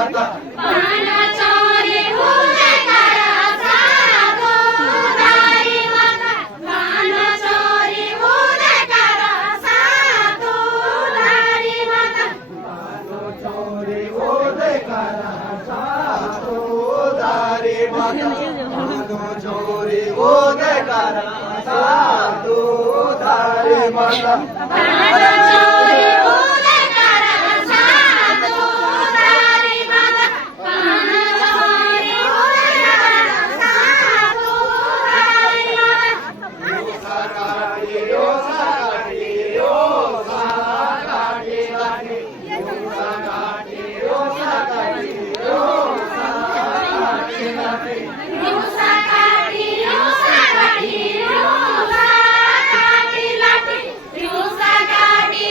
माता कानाचोरी उदय करा साधू धारी माता कानाचोरी उदय करा साधू धारी माता चोरी उदय करा साधू धारी माता चोरी उदय करा साधू धारी माता कानाचोरी उदय करा साधू धारी माता कानाचोरी उदय करा साधू धारी दिवसा काठी दिवसा काठी दिवसा काठी लाठी दिवसा काठी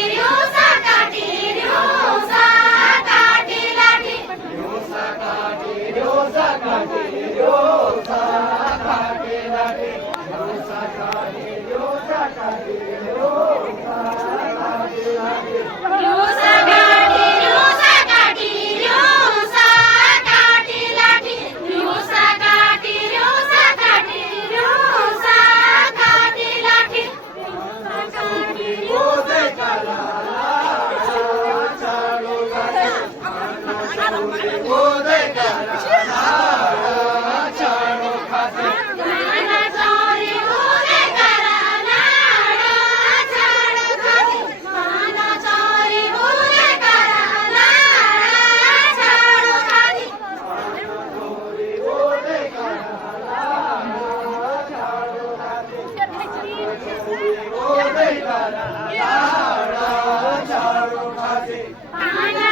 दिवसा काठी दिवसा काठी लाठी दिवसा काठी दिवसा काठी दिवसा काठी लाठी दिवसा काठी दिवसा काठी दिवसा काठी लाठी दिवसा काठी उदय करा उदय करा चालो खाते कानाचोरी उदय करा नाडा झाड खाती कानाचोरी उदय करा नाडा झाड खाती उदय करा चालो खाते काना